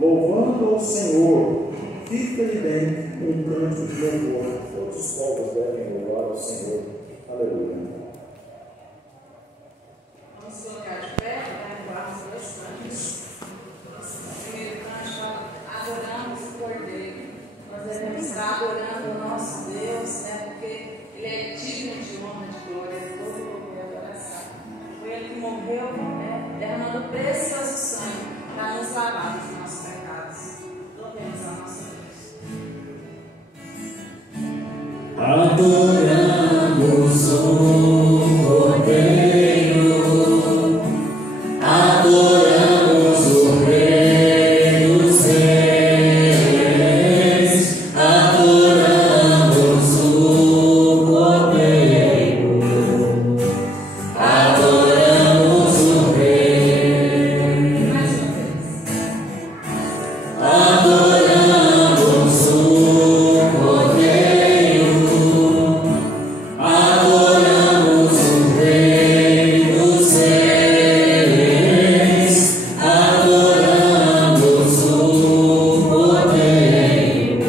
louvando ao Senhor. Fica-lhe bem um canto de louvor. Todos os povos devem louvar ao Senhor. Aleluia. Vamos colocar de pé, guarda os dois cantos. Primeiro canto, adoramos o Cordeiro. Nós devemos estar adorando o nosso Deus, né? Porque Ele é digno de honra, de glória, de todo louvor e adoração. Foi Ele que morreu, né? Derramando precioso sangue para nos lavar dos nossos pecados. Louvemos a nossa Deus. Adoramos o Cordeiro, adoramos o Rei dos Reis, adoramos o Cordeiro, adoramos o Rei. Mais uma vez. Adoramos o Cordeiro, adoramos o Rei dos Reis, adoramos o Cordeiro,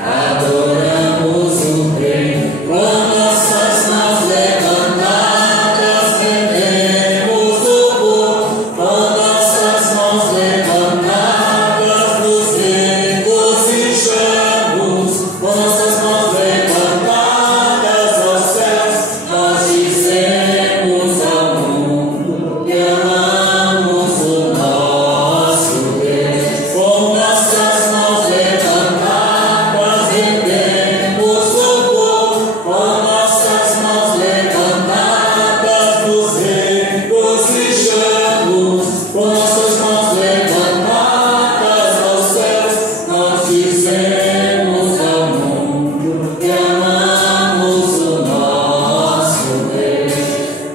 adoramos o Rei. Com nossas mãos levantadas rendemos o culto, com nossas mãos levantadas nos regozijamos, com nossas mãos levantadas aos céus, nós dizemos ao mundo que amamos o nosso Deus. Com nossas mãos levantadas rendemos o culto, com nossas mãos levantadas nos regozijamos, com nossas mãos levantadas aos céus, nós dizemos ao mundo que amamos o nosso Deus.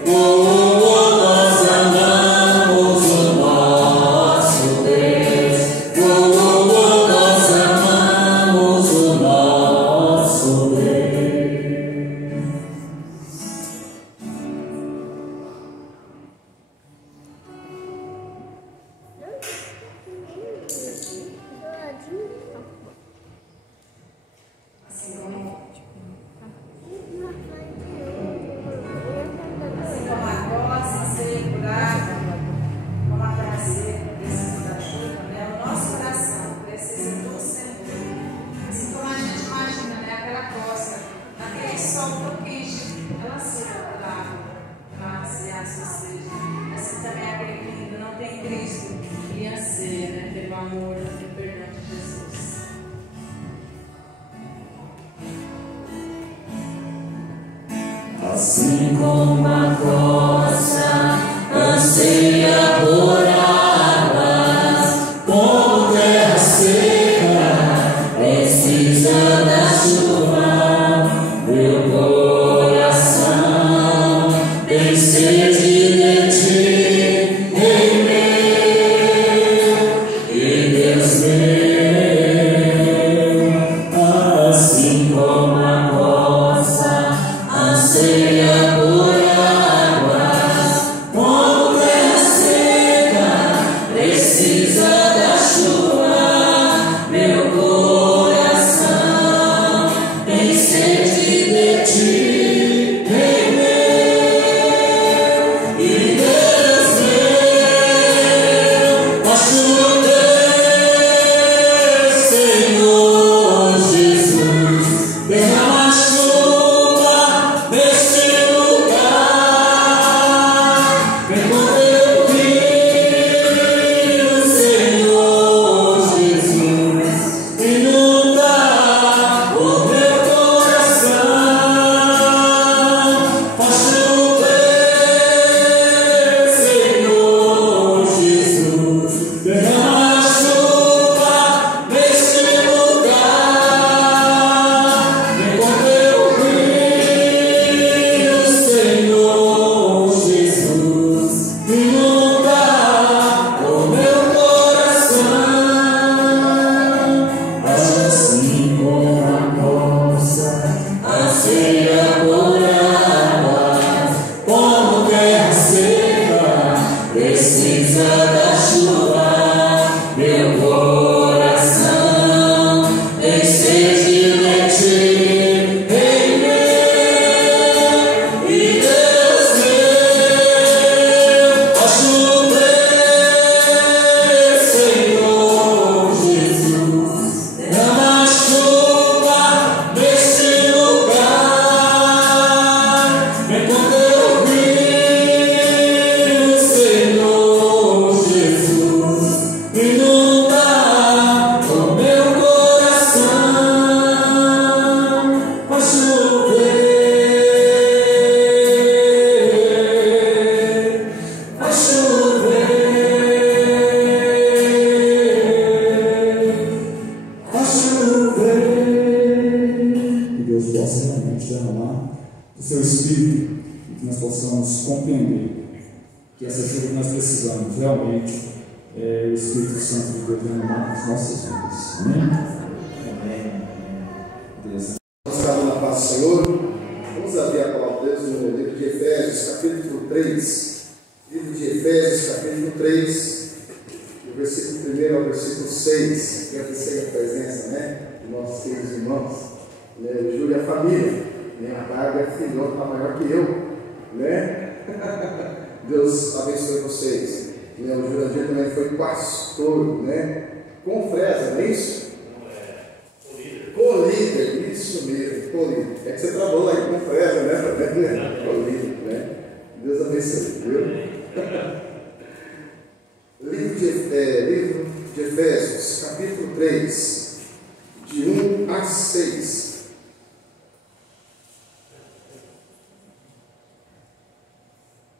Nós amamos o nosso Deus. Nós amamos o nosso Deus. Assim como a costa ser curada, como a prazer precisa da chuva, né? O nosso coração precisa do Senhor. Assim como a gente imagina, né? Aquela costa, naquele sol tão quente, ela seca pela água, para saciar a sua sede. Assim também é aquele que ainda não tem Cristo e anseia, né? Pelo amor, pelo perdão de Jesus. Assim como a costa anseia por águas, como terra seca precisa da chuva, meu coração tem sede de ti, Rei meu e Deus meu. Assim como a costa anseia por águas, como terra seca precisa da chuva, meu coração tem sede de ti, Rei meu e Deus meu. Ajuda, Senhor Jesus, derrama chuva neste lugar. Vem com teu filho, Senhor Jesus, inunda o meu coração. Faz chover, Senhor Jesus, derrama chuva neste lugar. Vem com teu filho, Senhor Jesus, inunda o meu coração. Assim como a costa anseia por águas, como terra seca precisa da chuva, que essa chuva que nós precisamos, realmente, o Espírito Santo de Deus derramar nas nossas vidas. Amém? Deus. Vamos ficar na paz do Senhor. Vamos abrir a palavra de Deus no livro de Efésios, capítulo 3. Livro de Efésios, capítulo 3, do versículo 1 ao versículo 6. Agradecer a presença, de nossos queridos irmãos, o Júlio e a família. A Bárbara é filhota, está maior que eu, Deus abençoe vocês. O Jurandir também foi pastor, com Fresa, não é isso? Co-líder, isso mesmo, co-líder. É que você trabalhou lá com Fresa, co-líder, Deus abençoe, viu? Livro de Efésios, capítulo 3, de 1 a 6.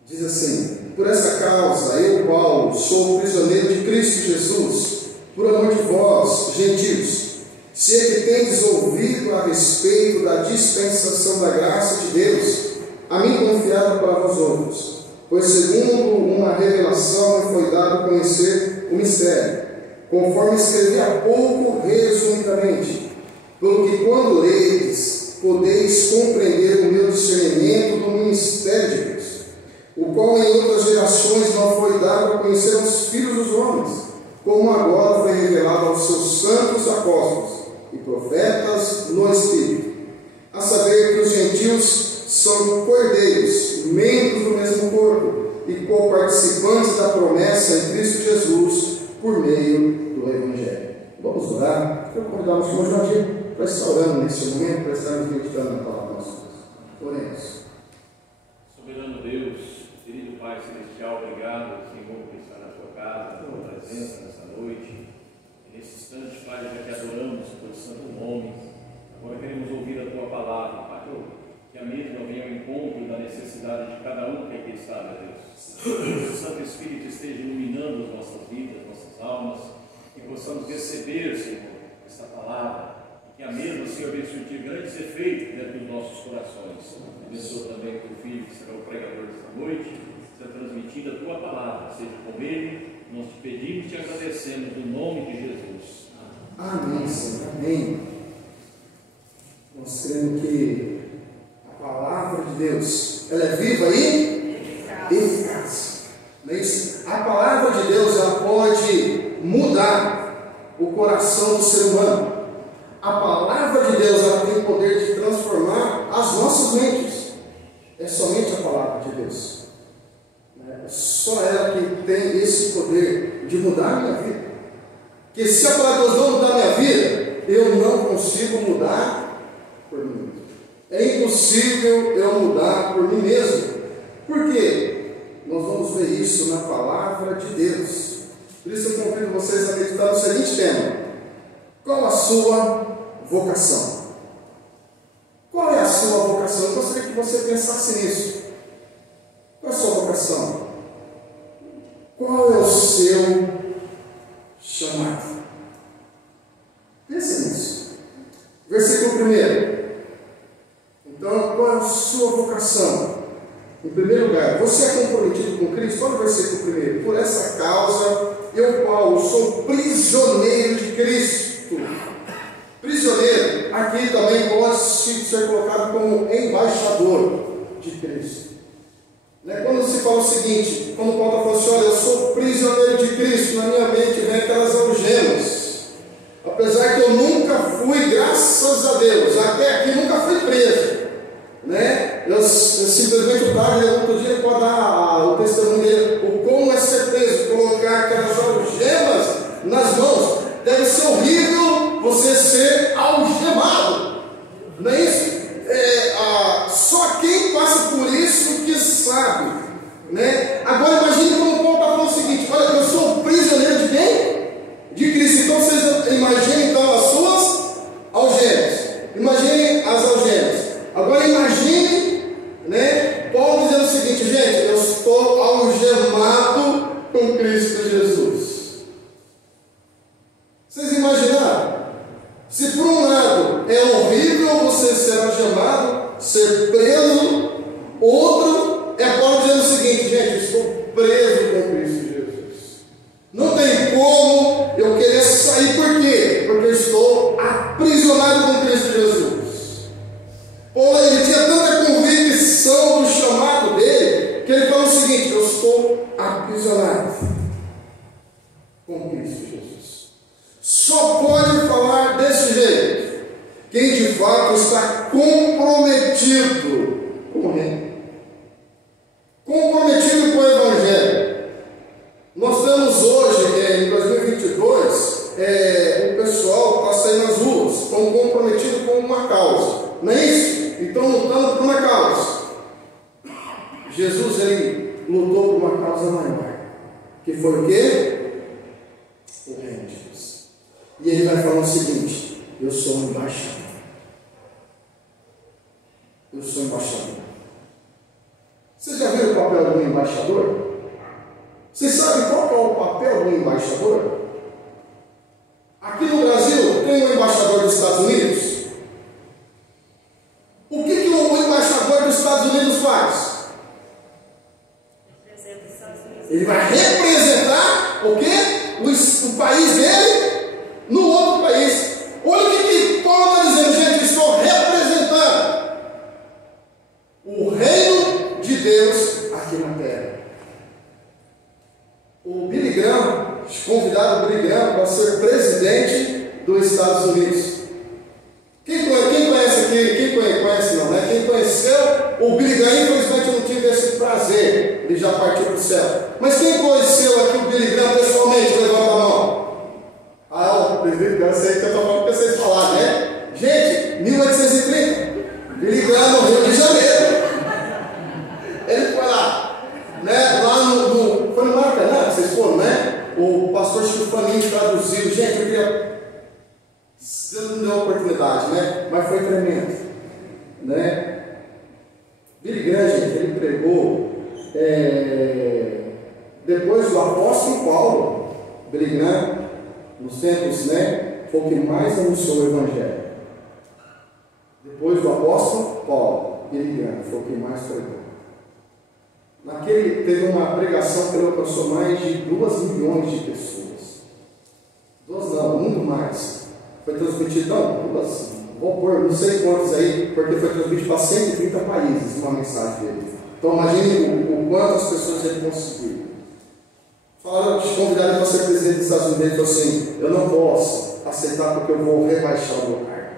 Diz assim: por essa causa, eu, Paulo, sou prisioneiro de Cristo Jesus, por amor de vós, gentios, se é que tendes ouvido a respeito da dispensação da graça de Deus, a mim confiada para vós outros. Pois segundo uma revelação me foi dado conhecer o mistério, conforme escrevi há pouco resumidamente, pelo que quando ledes, podeis compreender o meu discernimento do ministério de Deus, o qual em outras gerações não foi dado a conhecer aos filhos dos homens, como agora foi revelado aos seus santos apóstolos e profetas no Espírito, a saber que os gentios são cordeiros, membros do mesmo corpo e co-participantes da promessa em Cristo Jesus por meio do Evangelho. Vamos orar? Quero convidar o Senhor Jorge para estar orando nesse momento, para estarmos meditando na palavra de Deus. Oremos. Soberano Deus, querido Pai Celestial, obrigado, Senhor, por estar na tua casa, na tua presença nessa noite. E nesse instante, Pai, já que adoramos o teu santo nome, agora queremos ouvir a tua palavra, Pai. Que a mesma venha ao encontro da necessidade de cada um que aqui está, meu Deus. Que o Santo Espírito esteja iluminando as nossas vidas, nossas almas, que possamos receber, Senhor, esta palavra, e que a mesma, Senhor, venha surtir grandes efeitos dentro dos nossos corações. Abençoa também o teu filho, que será o pregador desta noite, será transmitida a tua palavra, seja com ele. Nós te pedimos e te agradecemos no nome de Jesus. Amém, Senhor, amém. Nós cremos que a palavra de Deus, ela é viva e eficaz. Não é isso? A palavra de Deus, ela pode mudar o coração do ser humano. A palavra de Deus, ela tem o poder de transformar as nossas mentes. É somente a palavra de Deus. É só ela que tem esse poder de mudar a minha vida. Porque se a palavra de Deus não mudar a minha vida, eu não consigo mudar por mim mesmo. É impossível eu mudar por mim mesmo. Por quê? Nós vamos ver isso na palavra de Deus. Por isso eu convido vocês a meditar no seguinte tema: qual a sua vocação? Qual é a sua vocação? Eu gostaria que você pensasse nisso. Qual é a sua vocação? Qual é o seu chamado? Pense nisso. Versículo 1. Então, qual é a sua vocação? Em primeiro lugar, você é comprometido com Cristo? Olha o versículo 1. Por essa causa, eu, Paulo, sou prisioneiro de Cristo. Prisioneiro, aqui também pode ser colocado como embaixador de Cristo. Quando se fala o seguinte, quando Paulo está falando assim, olha, eu sou prisioneiro de Cristo, na minha mente vem aquelas algemas. Apesar que eu nunca fui, graças a Deus, até aqui nunca fui preso. Eu simplesmente o Wagner outro dia pode dar o testemunho dele, o como é ser preso, colocar aquelas algemas nas mãos. Deve ser horrível você ser algemado, não é isso? Só quem passa por isso que sabe, Agora imagine como Paulo está falando o seguinte: olha, eu sou prisioneiro de quem? De Cristo. Então vocês imaginem então as suas algemas, imaginem as algemas. Agora imagine, Paulo dizendo o seguinte: gente, eu estou algemado com Cristo Jesus. Vocês imaginaram? Se por um lado é preso com Cristo Jesus. Não tem como eu querer sair, por quê? Porque eu estou aprisionado com Cristo Jesus. Paulo, ele tinha tanta convicção do chamado dele, que ele falou o seguinte: eu estou aprisionado com Cristo Jesus. Só pode falar desse jeito quem de fato está comprometido com o reino, comprometido com o Evangelho. Nós temos hoje, em 2022, o pessoal está saindo nas ruas, estão comprometidos com uma causa, não é isso? Então lutando por uma causa. Jesus, ele lutou por uma causa maior, que foi o quê? O reino de Deus. E ele vai falar o seguinte: eu sou um embaixador. Eu sou embaixador. Vocês já viram o papel do embaixador? Vocês sabem qual é o papel do embaixador? Aqui no Brasil tem um embaixador dos Estados Unidos. O que o embaixador dos Estados Unidos faz? Ele vai representar o quê? O país dele no outro país. Olha o que Paulo está dizendo, gente: estou representando o reino de Deus aqui na terra. O Billy Graham, convidaram o Billy Graham para ser presidente dos Estados Unidos. Quem conhece aqui? Quem conhece não, né? Quem conheceu o Billy Graham, infelizmente eu não tive esse prazer, ele já partiu para o céu. Mas quem conheceu aqui o Billy Graham pessoalmente? Levanta a mão. O presidente, eu sei que eu estou falando para vocês falar, né? Gente, 1830, Billy Graham no Rio de Janeiro. Ele foi lá, né? Lá foi no Maracanã, vocês foram, né? O pastor Chifaninho traduziu. Gente, eu queria. Você não deu oportunidade, né? Mas foi tremendo, né? Billy Graham, gente, ele pregou depois do apóstolo Paulo. Billy Graham, nos tempos, né, foi o que mais anunciou o Evangelho. Depois do apóstolo Paulo, Billy Graham foi o que mais pregou. Teve uma pregação que ele alcançou mais de 2 milhões de pessoas. 2 não, muito mais. Foi transmitido, vou pôr não sei quantos aí, porque foi transmitido para 130 países uma mensagem dele. Então imagine o quantas pessoas ele conseguiu. Falaram, te convidaram para ser presidente dos Estados Unidos. Ele falou assim: eu não posso aceitar porque eu vou rebaixar o meu cargo.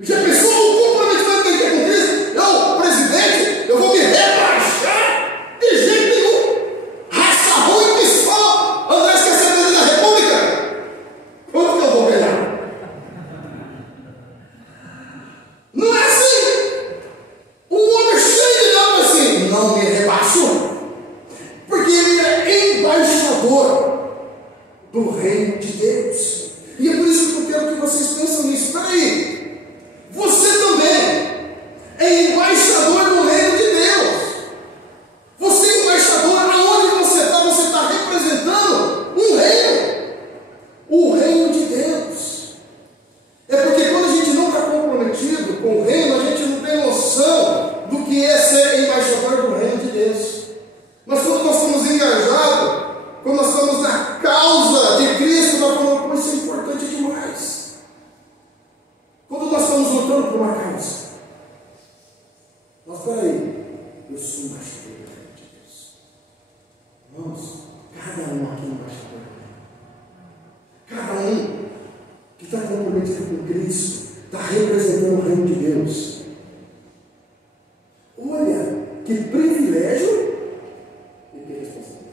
Já pensou o comprometimento que ele tem com Cristo? Eu, presidente, eu vou me rebaixar? De jeito nenhum. Raça ruim que só Andrés quer ser presidente da República. Quanto que eu vou ganhar? Não é assim. O homem cheio de nome assim: não me rebaixo. Porque ele é embaixador do reino de Deus. E é por isso que eu quero que vocês pensem nisso. Espera aí, você também é embaixador do reino de Deus. Você é embaixador. Aonde você está representando um reino, o reino de Deus. É porque quando a gente não está comprometido com o reino, a gente não tem noção do que é ser embaixador do reino de Deus. Mas quando nós estamos engajados, quando nós estamos na causa de Cristo, nós falamos: como isso é importante demais. Quando nós estamos lutando por uma causa, espera aí, eu sou embaixador do reino de Deus. Irmãos, cada um aqui é embaixador do reino. Cada um que está comprometido com Cristo está representando o reino de Deus. Olha que privilégio e que responsabilidade.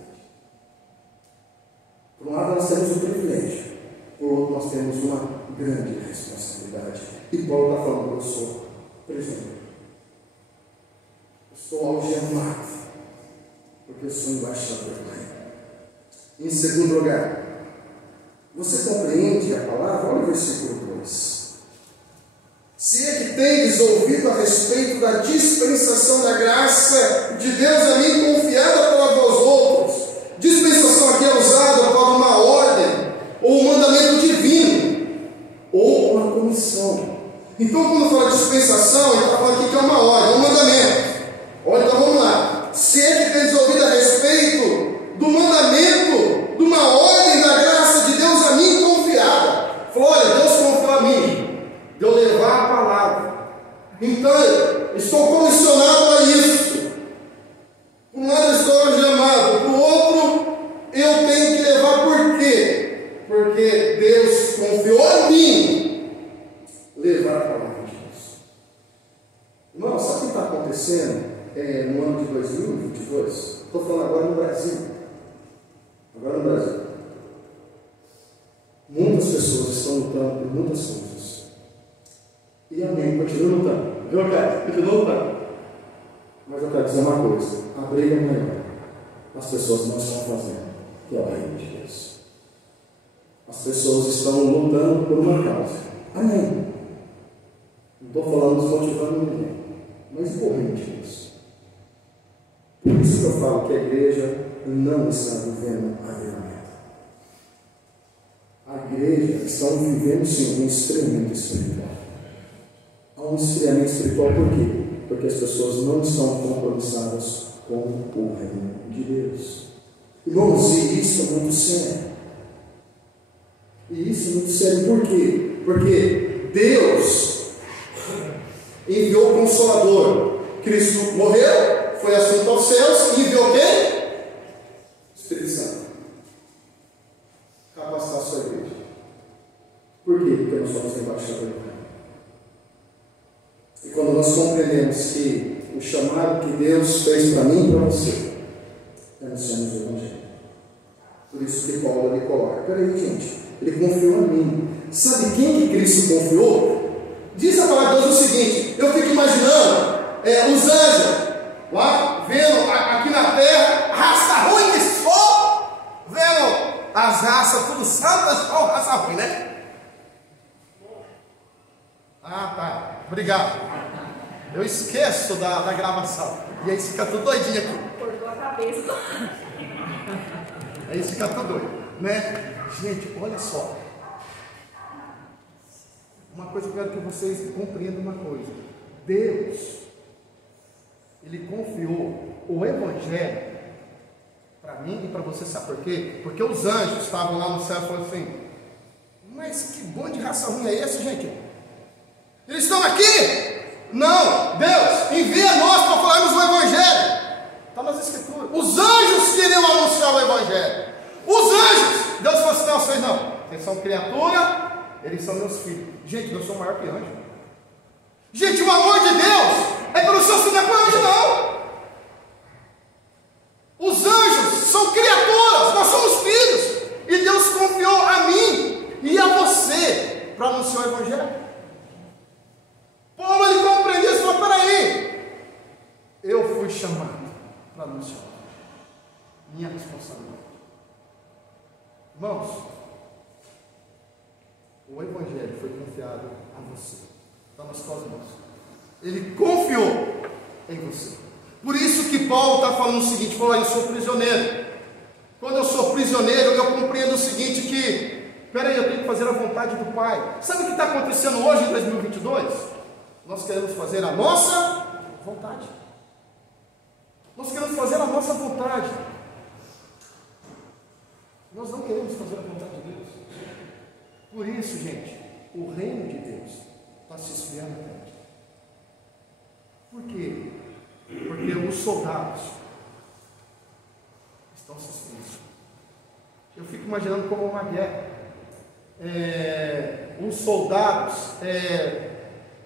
Por um lado nós temos o privilégio, por outro nós temos uma grande responsabilidade. E Paulo está falando: eu sou prisioneiro, eu sou algemado, porque eu sou embaixador do reino. Em segundo lugar, você compreende a palavra? Olha o versículo 2. Se é que tendes ouvido a respeito da dispensação da graça de Deus a mim confiada para vós outros. Dispensação aqui é usada para uma ordem, ou um mandamento divino, ou uma comissão. Então, quando fala dispensação, ele está falando aqui que é uma ordem, um mandamento. Olha, então vamos lá. Se é que tendes ouvido a respeito lutando por muitas coisas. E amém, continua lutando. Eu quero, continua lutando. Mas eu quero dizer uma coisa: a briga maior as pessoas não estão fazendo, que é o reino de Deus. As pessoas estão lutando por uma causa. Amém. Não estou falando desmotivando ninguém, mas por reino de Deus. Por isso que eu falo que a igreja não está vivendo avivamento. A igreja está vivendo sim um esfriamento espiritual. Há um esfriamento espiritual por quê? Porque as pessoas não estão compromissadas com o reino de Deus. Irmãos, e isso é muito sério. E isso é muito sério por quê? Porque Deus enviou o Consolador. Cristo morreu, foi assunto aos céus e enviou quem? Espírito Santo. Capacitar a sua igreja. Por quê? Porque nós somos embaixadores do reino. E quando nós compreendemos que o chamado que Deus fez para mim e para você é anunciarmos o Evangelho. Por isso que Paulo ele coloca: peraí, gente, ele confiou em mim. Sabe quem que Cristo confiou? Diz a palavra de Deus o seguinte: eu fico imaginando os anjos lá, vendo aqui na terra, raça ruim de sol, vendo as raças tudo santas, só raça ruim, né? Ah, tá, obrigado. Eu esqueço da gravação. E aí fica tudo doidinho aqui. Cortou a cabeça. Aí fica tudo doido, né? Gente, olha só. Uma coisa que eu quero que vocês compreendam uma coisa. Deus, Ele confiou o Evangelho para mim e para você, sabe por quê? Porque os anjos estavam lá no céu e falaram assim: mas que bando de raça ruim é esse, gente? Eles estão aqui? Não, Deus, envia nós para falarmos o Evangelho. Está nas Escrituras. Os anjos queriam anunciar o Evangelho. Os anjos, Deus falou assim: não, vocês não. Eles são criatura, eles são meus filhos. Gente, eu sou maior que anjo. Gente, o amor de Deus é pelo seu filho, não é para anjo, não. Os anjos são criaturas, nós somos filhos. E Deus confiou a mim e a você para anunciar o Evangelho. Paulo ele compreendeu isso e falou: peraí, eu fui chamado para anunciar minha responsabilidade. Irmãos, o Evangelho foi confiado a você, está nas suas mãos. Ele confiou em você. Por isso que Paulo está falando o seguinte: falou: eu sou prisioneiro. Quando eu sou prisioneiro, eu compreendo o seguinte, que peraí, eu tenho que fazer a vontade do Pai. Sabe o que está acontecendo hoje em 2022? Nós queremos fazer a nossa vontade. Nós queremos fazer a nossa vontade. Nós não queremos fazer a vontade de Deus. Por isso, gente, o reino de Deus está se esfriando tanto. Por quê? Porque os soldados estão se esfriando. Eu fico imaginando como uma guerra. Os soldados...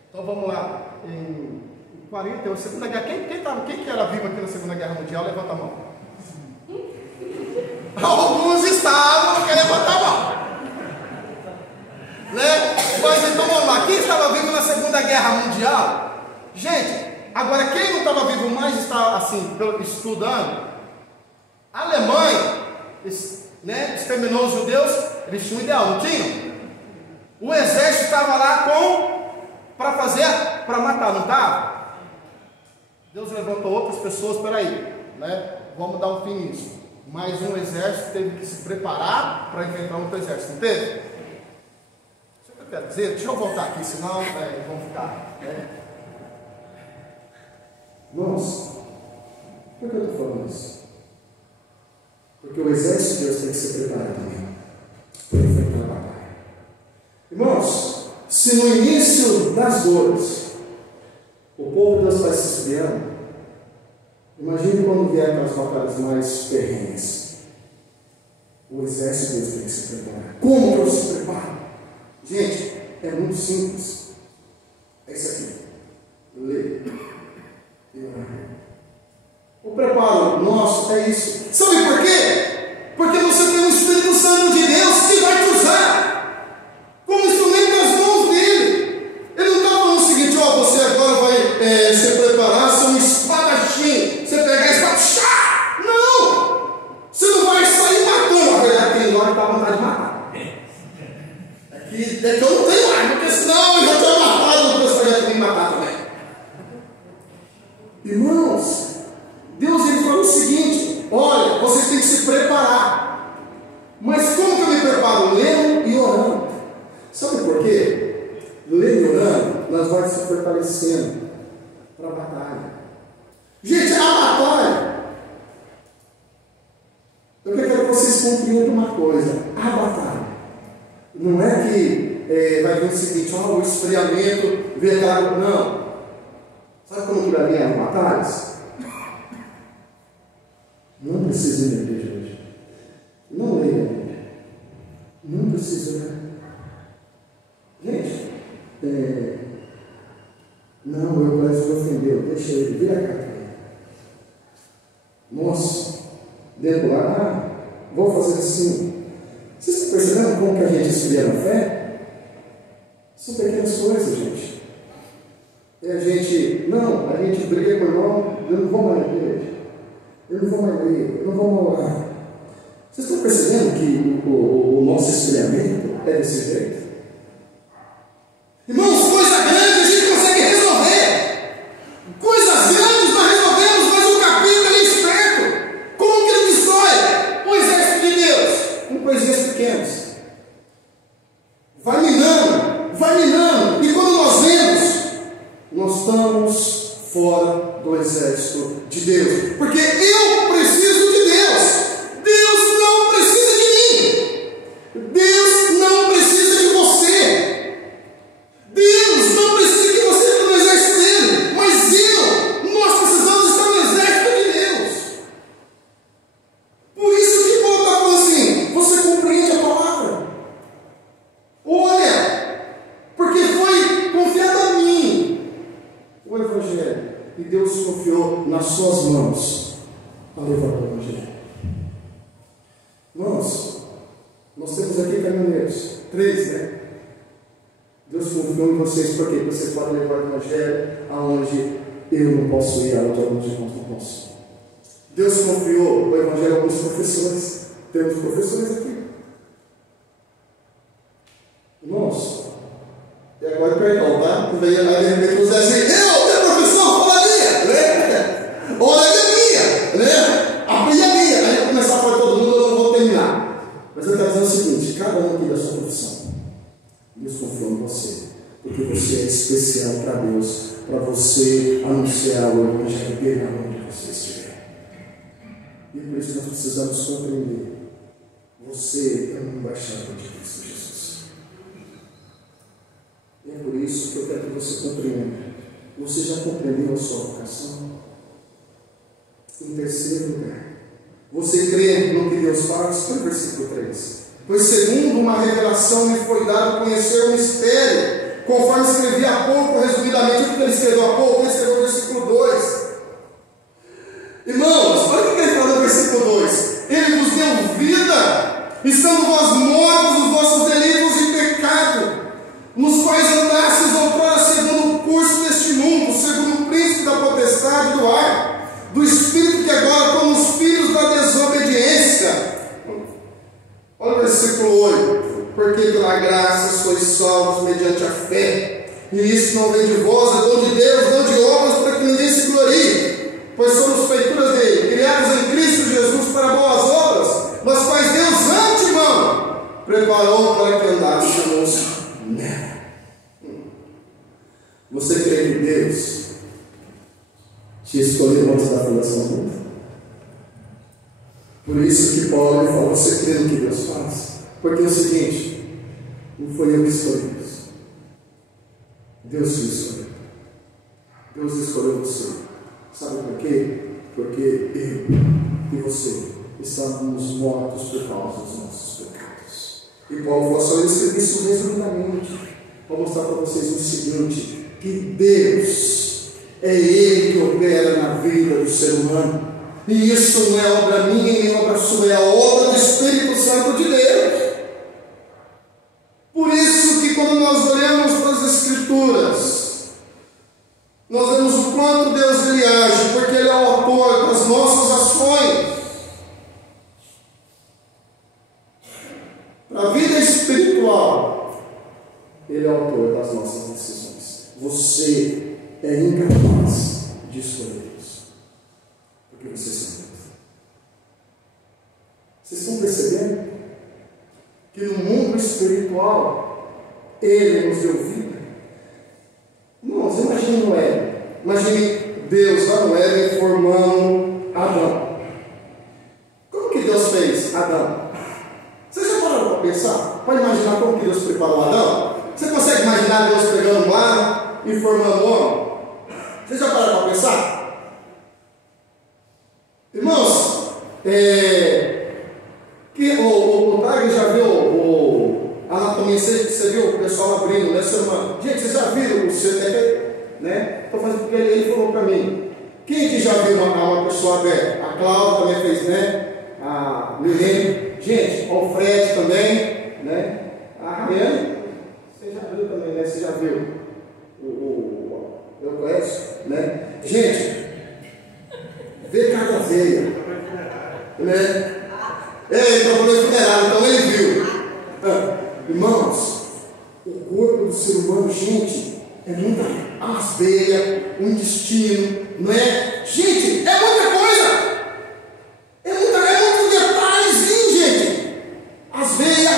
Então vamos lá, em 40, Segunda Guerra, quem que era vivo aqui na Segunda Guerra Mundial? Levanta a mão. Alguns estavam, não querem levantar a mão. Né? Mas então vamos lá, quem estava vivo na Segunda Guerra Mundial? Gente, agora quem não estava vivo mais está assim, estudando. A Alemanha, né, exterminou os judeus, eles tinham um ideal, não tinham? O exército estava lá para matar, não estava? Deus levantou outras pessoas, peraí, né? Vamos dar um fim nisso. Mas um exército teve que se preparar para enfrentar outro exército, não teve? Isso que eu quero dizer, deixa eu voltar aqui, senão vão ficar. Né? Irmãos, por que eu estou falando isso? Porque o exército de Deus tem que se preparar também para enfrentar a batalha. Irmãos, se no início das dores o povo de Deus vai se esfriando, imagine quando vier aquelas batalhas mais ferrenhas. O exército de Deus tem que se preparar. Como que eu se preparo? Gente, é muito simples. É isso aqui. Lê. O preparo nosso é isso. Sabe por quê? Porque você tem o Espírito Santo de Deus que vai te usar como instrumento dá vontade de matar. É que eu não tenho mais, porque senão eu já tinha matado, o pessoal já tinha me matar também. Irmãos, Deus ele falou o seguinte: olha, vocês têm que se preparar. Mas como que eu me preparo? Lendo e orando. Sabe por quê? Lendo e orando, nós vamos se fortalecendo para a batalha. Gente, a batalha, eu quero que vocês compreendam uma coisa: a batalha não é que vai vir o seguinte, o esfriamento, ver aquela. Não. Sabe como que vai vir as batalhas? Não precisa ir na igreja hoje. Não leia a Bíblia. Não precisa ler. Gente, não, eu parece que ofendeu. Deixa ele, vira a cara dele. Nossa, devo lá, vou fazer assim. Vocês estão percebendo como que a gente esfria na fé? São pequenas coisas, gente. A gente briga com o irmão, eu não vou mais na igreja. Eu não vou mais ler, eu não vou mais orar. Vocês estão percebendo que o nosso esfriamento é desse jeito? Irmãos, coisa grande a gente consegue resolver. Coisas grandes nós resolvemos, mas o capeta é esperto. Como que ele destrói o exército de Deus? Com coisinhas pequenas. Vai minando. E quando nós vemos, nós estamos fora do exército de Deus. Porque eu preciso de Deus. Deus não precisa de mim. Deus não precisa de você. Deus não precisa que você entre no exército dele. Mas nós precisamos estar no exército de Deus. Por isso que Paulo está falando assim: você compreende a palavra? Olha, porque foi confiado a mim o Evangelho. E Deus confiou nas suas mãos a levar o Evangelho. Irmãos, nós temos aqui caminhoneiros, 3, né? Deus confiou em vocês, por quê? Porque vocês podem levar o Evangelho aonde eu não posso ir, aonde alguns irmãos não posso. Deus confiou o Evangelho a alguns professores. Temos professores aqui. Irmãos, e agora perdão, tá? Aí de repente você diz assim: eu, professor, falaria, né? Olha a minha, né? A minha. Aí começar a falar todo mundo, eu não vou terminar. Mas eu quero dizer o seguinte: cada um aqui da sua profissão, Deus confiou em você, porque você é especial para Deus, para você anunciar o Evangelho dele onde você estiver. E por isso nós precisamos compreender: você é um embaixador de Cristo Jesus. E é por isso que eu quero que você compreenda. Você já compreendeu a sua vocação? Em terceiro lugar, você crê no que Deus faz? Foi o versículo 3. Pois segundo uma revelação me foi dado conhecer o mistério, conforme escrevi há pouco, resumidamente, o que ele escreveu há pouco, ele escreveu o versículo 2. Irmãos, olha o que ele fala no versículo 2. Ele vos deu vida, estando vós mortos nos vossos delitos e pecado, nos quais andastes outrora segundo o curso deste mundo, segundo o príncipe da potestade do ar, do espírito que agora como os filhos da desobediência. Olha o versículo 8. Porque pela graça sois salvos mediante a fé, e isso não vem de vós, é dom de Deus, não de obras, para que ninguém se glorie, pois somos feituras dele, criados em Cristo Jesus para boas obras, nas quais Deus antemão preparou para que andássemos nela. Você crê que Deus te escolheu antes da fundação do mundo? Por isso que Paulo fala: você crê no que Deus faz? Porque é o seguinte: não foi eu que escolhi isso. Deus te escolheu. Deus escolheu você. Sabe por quê? Porque eu e você estávamos mortos por causa dos nossos pecados. E Paulo falou: só eu escrevi isso resumidamente. Vou mostrar para vocês o seguinte: que Deus é Ele que opera na vida do ser humano. E isso não é obra minha nem obra sua, é a obra do Espírito Santo de Deus. Por isso que quando nós olhamos para as Escrituras, nós vemos o quanto Deus ele age, porque Ele é o autor das nossas ações. a vida espiritual, Ele é o autor das nossas decisões. Você é incapaz de escolher Deus, porque você se Deus. Vocês estão percebendo que no mundo espiritual Ele nos deu vida? Irmãos, imagine Noé. Imagine Deus lá no Éden formando Adão. Como que Deus fez Adão? Você já parou para pensar? Pode imaginar como que Deus preparou Adão? Você consegue imaginar Deus pegando um mar e formando o homem? Você já parou para pensar? Irmãos, o Tag já viu a anatomia, você viu o pessoal abrindo, né? Gente, vocês já viram o CTP? Né? Estou fazendo porque ele falou para mim. Quem que já viu uma pessoa aberta? A Cláudia também fez, né? A Liliane. Gente, o Fred também, né? A Rayane, você já viu também, né? Você já viu eu conheço, né? Gente, vê cada veia, né? Ele trabalhou em funerário, então ele viu. Irmãos, o corpo do ser humano, gente, é muita as veias, o intestino, não é? Gente, é muita coisa. É muito detalhezinho, gente. As veias,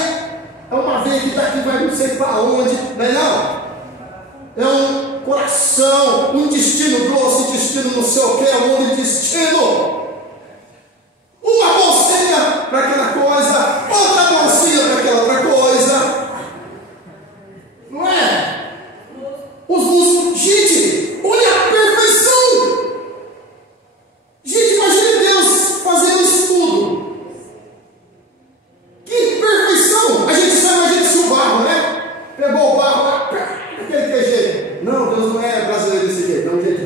é uma veia que daqui vai não sei para onde, não é não? É um coração, um intestino grosso, intestino não sei o que, é um intestino. Uma bolsinha para aquela coisa, outra bolsinha para aquela outra coisa. Não é? Os músculos, gente, olha a perfeição. Gente, imagine Deus fazendo isso tudo. Que perfeição. A gente só imagina se o barro, né? Pegou o barro lá, aquele jeito. Não, Deus não é brasileiro desse jeito. Não, gente,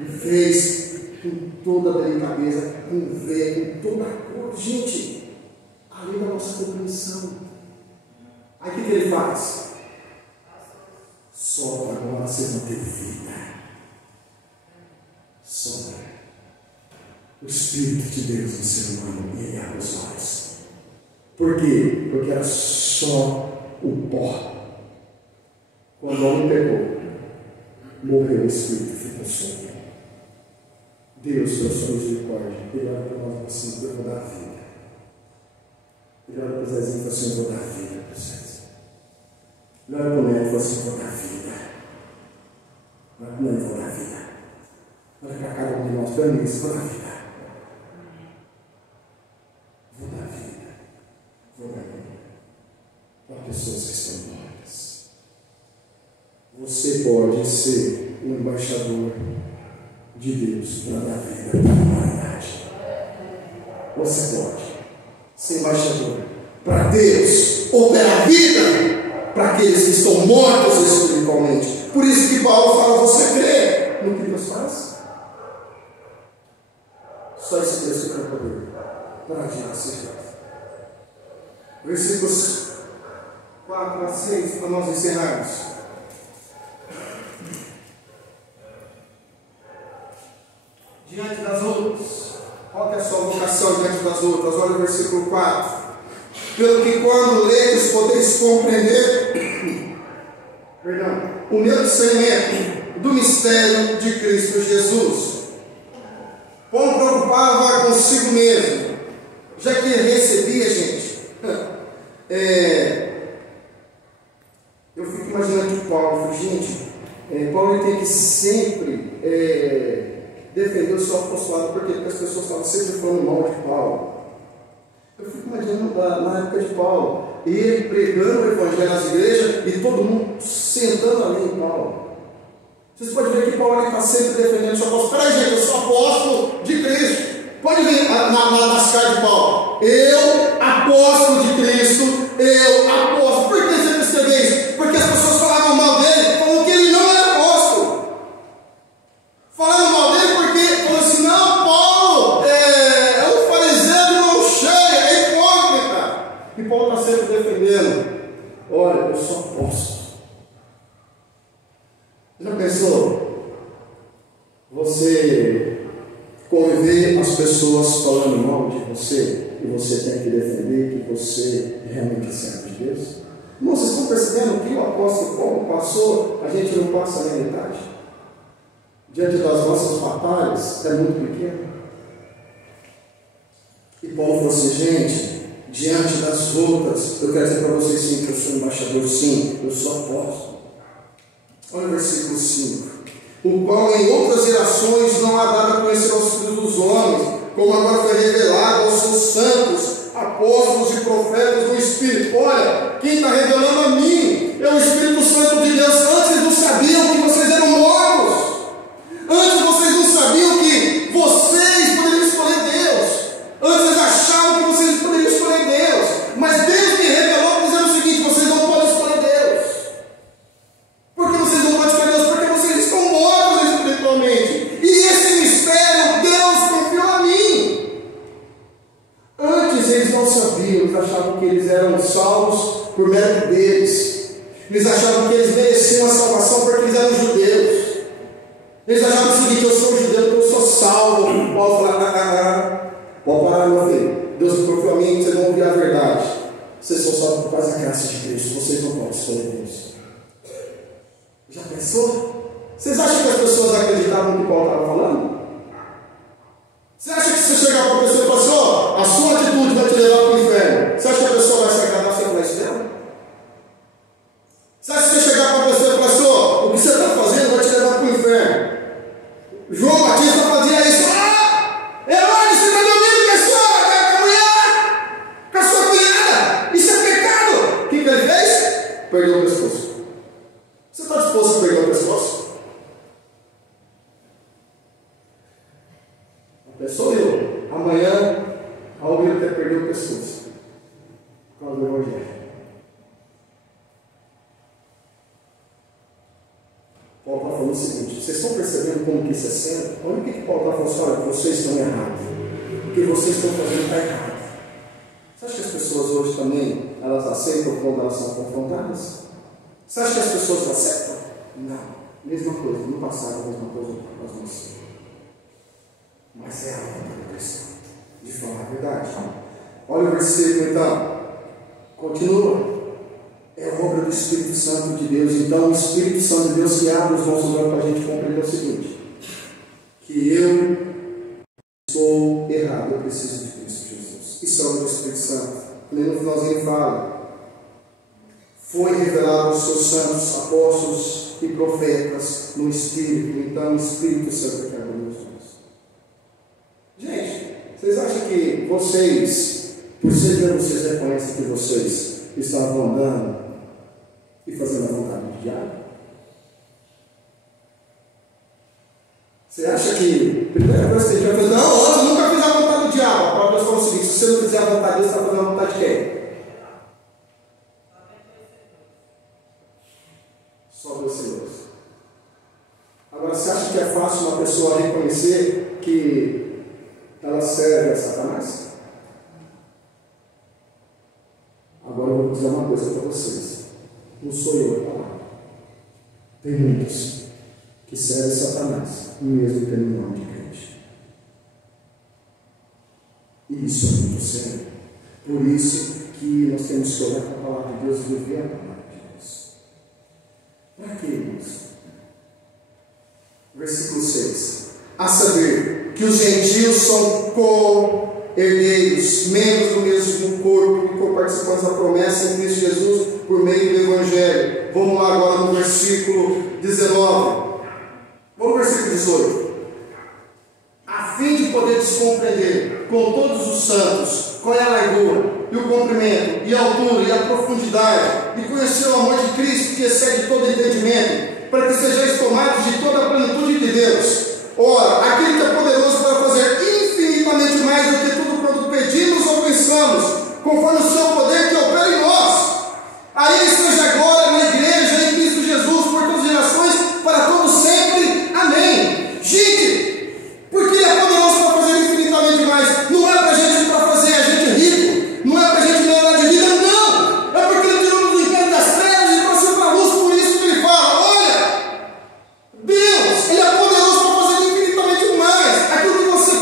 ele fez com toda a delicadeza, com veia, com toda a cor. Gente, além da nossa compreensão. Aí o que ele faz? Só para agora você não ter vida. Só o Espírito de Deus no ser humano e ele abre os olhos. Por quê? Porque era só o pó. Quando o homem pegou, morreu o Espírito e ficou solto. Deus, pela sua misericórdia, Ele olha para nós assim: eu vou dar vida. Ele olha para os Zezinhos e fala assim: eu vou dar vida para vocês. Ele olha para o Neto e fala assim: eu vou dar vida. Olha para o Neto, eu vou dar vida. Olha para cada um de nós, para mim, vou dar vida. Vou dar vida. Vou dar vida. Para pessoas que estão mortas. Você pode ser um embaixador de Deus para dar vida para a humanidade. Você pode ser embaixador para Deus operar vida para aqueles que estão mortos espiritualmente. Por isso que Paulo fala: você crê no que Deus faz? Só esse Deus que tem poder para adiar esse jeito. Versículos 4 a 6, para nós encerrarmos. Diante das outras, qual é a sua vocação diante das outras? Olha o versículo 4. Pelo que quando leis podeis compreender o meu discernimento do mistério de Cristo Jesus. Quão preocupado vai consigo mesmo, já que recebia, gente. Eu fico imaginando que Paulo, gente, Paulo tem que sempre defender o seu apostolado, porque as pessoas estavam sempre falando mal de Paulo. Eu fico imaginando na época de Paulo, ele pregando o evangelho nas igrejas e todo mundo sentando ali em Paulo. Vocês podem ver que Paulo está sempre defendendo o seu apóstolo. Peraí, gente, eu sou apóstolo de Cristo. Pode ver nas cartas de Paulo: eu, apóstolo de Cristo, eu, apóstolo. Por que você percebe isso? Porque as pessoas falavam mal dele, falando que ele não era apóstolo. Falaram mal dele porque falaram assim: não, Paulo é um fariseu de mão cheia, é hipócrita. E Paulo está sempre defendendo: olha, eu sou apóstolo. Já pensou? Você conviver as pessoas falando mal de você e você tem que defender que você realmente é servo de Deus? Irmão, vocês estão percebendo que o apóstolo Paulo passou, a gente não passa nem metade? Diante das nossas batalhas, é muito pequeno. E Paulo falou assim, gente, diante das lutas, eu quero dizer para vocês sim, que eu sou embaixador, sim, eu sou apóstolo. Olha o versículo 5. O qual em outras gerações não há dado a conhecer aos filhos dos homens, como agora foi revelado aos seus santos, apóstolos e profetas do Espírito. Olha, quem está revelando a mim é o Espírito Santo de Deus. Antes eles não sabiam que vocês eram mortos. Antes vocês não sabiam que vocês poderiam escolher Deus. Antes eles achavam que vocês poderiam escolher Deus. Mas Deus me revelou dizendo o seguinte: vocês não podem escolher Deus. Por que vocês não podem escolher Deus? Porque vocês estão mortos espiritualmente. E esse mistério Deus confiou a mim. Antes eles não sabiam, eles achavam que eles eram salvos por mérito deles. Eles achavam que eles mereciam a salvação porque eles eram judeus. Eles achavam o seguinte: eu sou judeu, eu sou salvo. Paulo fala, pode parar, meu filho. Deus me confiou a mim, vocês vão ouvir a verdade. Vocês são salvos por causa da graça de Cristo. Vocês não podem escolher Deus. Já pensou? Vocês acham que as pessoas acreditavam no que Paulo estava falando? Você acha que se você chegar para uma pessoa e falar assim, ó, a sua atitude vai te levar para o inferno, você acha que a pessoa vai se agradar se ela falar isso mesmo? Você acha que se você chegar para uma pessoa e falar assim, ó, o que você está fazendo vai te levar para o inferno? João Batista fazia isso. Herodes, você está dormindo com a sua mulher, com a sua cunhada, isso é pecado. O que ele fez? Perdeu o pescoço. Você está disposto a perder o pescoço? A pessoa eu, amanhã, alguém até perdeu o pescoço por causa do Evangelho. Paulo está falando o seguinte: vocês estão percebendo como que isso é sério? Olha o que Paulo está falando assim: olha, vocês estão errados. O que vocês estão fazendo está errado. Você acha que as pessoas hoje também, elas aceitam quando elas são confrontadas? Você acha que as pessoas aceitam? Não. Mesma coisa, no passado a mesma coisa nós não aceitamos. Mas é a outra questão de falar a verdade. Olha o versículo então. Continua. É obra do Espírito Santo de Deus. Então o Espírito Santo de Deus que abre os nossos olhos para a gente compreender o seguinte: que eu estou errado, eu preciso de Cristo Jesus. Isso é obra do Espírito Santo. No finalzinho fala: foi revelado aos seus santos, apóstolos e profetas no Espírito. Então o Espírito Santo que abre os olhos. Gente, vocês acham que vocês, por ser Deus, vocês reconhecem que vocês estavam andando e fazendo a vontade do diabo? Você acha que, primeira coisa que a gente vai fazer, não, eu nunca fiz a vontade do diabo. A palavra fala o seguinte: se você não fizer a vontade de Deus, você está fazendo a vontade de quem? Só do Senhor. Agora, você acha que é fácil uma pessoa reconhecer que ela serve a Satanás? Agora eu vou dizer uma coisa para vocês: não sou eu a palavra. Tem muitos que servem Satanás, mesmo tendo o nome de crente. E isso é muito sério. Por isso que nós temos que olhar para a palavra de Deus e viver a palavra de Deus. Para que isso? Versículo 6. A saber, que os gentios são co-herdeiros, membros do mesmo corpo e co-participantes da promessa em Cristo Jesus por meio do Evangelho. Vamos lá agora no versículo 19. Vamos no versículo 18. A fim de poder compreender com todos os santos qual é a largura e o comprimento e a altura e a profundidade, e conhecer o amor de Cristo que excede todo entendimento, para que sejais tomados de toda a plenitude de Deus. Ora, aquele que é poderoso para fazer infinitamente mais do que tudo quanto pedimos ou pensamos, conforme o seu poder que opera em nós. Aí esteja agora na igreja em Cristo Jesus por todas as gerações, para todos sempre. Amém. Gente, porque ele é poderoso para fazer infinitamente mais. Não é para a gente para fazer a gente rico, não é para a gente melhorar de vida, não. É porque ele tirou do império das trevas e trouxe para a luz. Por isso que ele fala: olha, Deus, ele é poderoso para fazer infinitamente mais. Aquilo que você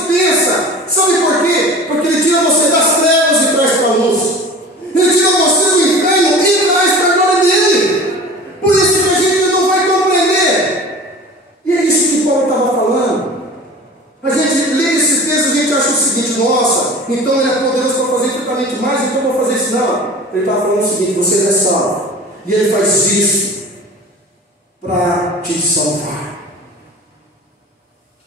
disse, não, ele está falando o seguinte: você é salvo. E ele faz isso para te salvar.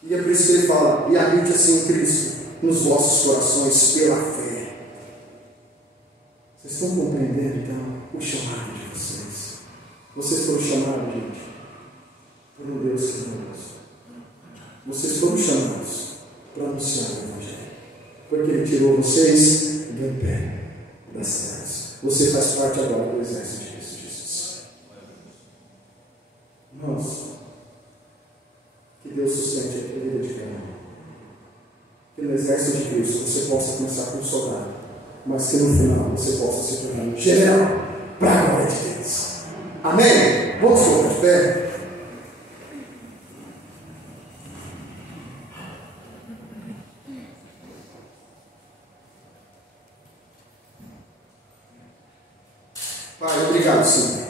E é por isso que ele fala: e habite assim em Cristo, nos vossos corações, pela fé. Vocês estão compreendendo então o chamado de vocês? Vocês foram chamados, gente, por um Deus que não é. Vocês foram chamados para anunciar o Evangelho, porque Ele tirou vocês do império das trevas. Você faz parte agora do exército de Cristo Jesus. Irmãos, que Deus sustente a vida de cada um. Que no exército de Cristo você possa começar como soldado, mas que no final você possa se tornar um general para a glória de Deus. Amém? Vamos colocar de pé. Pai, obrigado, Senhor.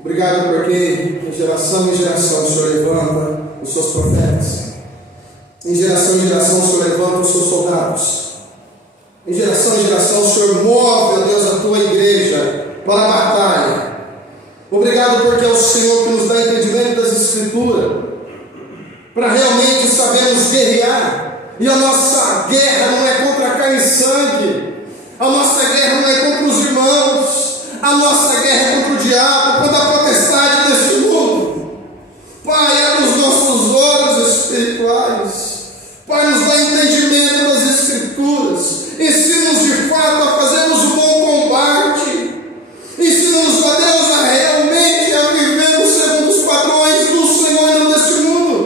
Obrigado porque de geração em geração o Senhor levanta os seus profetas. Em geração o Senhor levanta os seus soldados. Em geração o Senhor move, ó Deus, a tua igreja para a batalha. Obrigado porque é o Senhor que nos dá entendimento das Escrituras, para realmente sabermos guerrear. E a nossa guerra não é contra carne e sangue, a nossa guerra não é contra os irmãos, a nossa guerra é contra o diabo, contra a potestade deste mundo. Pai, abre os nossos olhos espirituais. Pai, nos dá entendimento das Escrituras. Ensina-nos de fato a fazermos o bom combate. Ensina-nos, ó Deus, a realmente a vivermos segundo os padrões do Senhor e não deste mundo.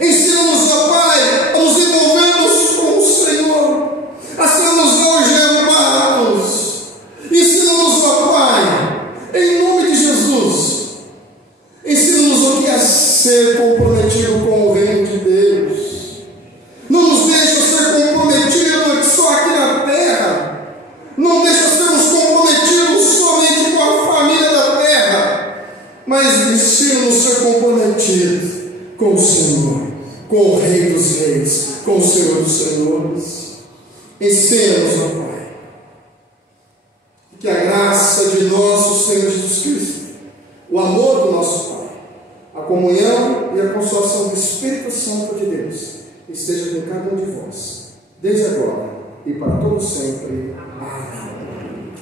Ensina-nos, ó Pai, a nos envolvermos com o Senhor, a sermos algemados. Ensina-nos, ó Pai, em nome de Jesus. Ensina-nos o que é ser comprometido com o reino de Deus. Não nos deixa ser comprometidos só aqui na terra. Não deixa sermos comprometidos somente com a família da terra. Mas ensina-nos a ser comprometidos com o Senhor, com o Rei dos Reis, com o Senhor dos Senhores. Ensina-nos, ó Pai, que a graça de nosso Senhor Jesus Cristo, o amor do nosso Pai, a comunhão e a consolação do Espírito Santo de Deus esteja com cada um de vós, desde agora e para todo sempre. Amém.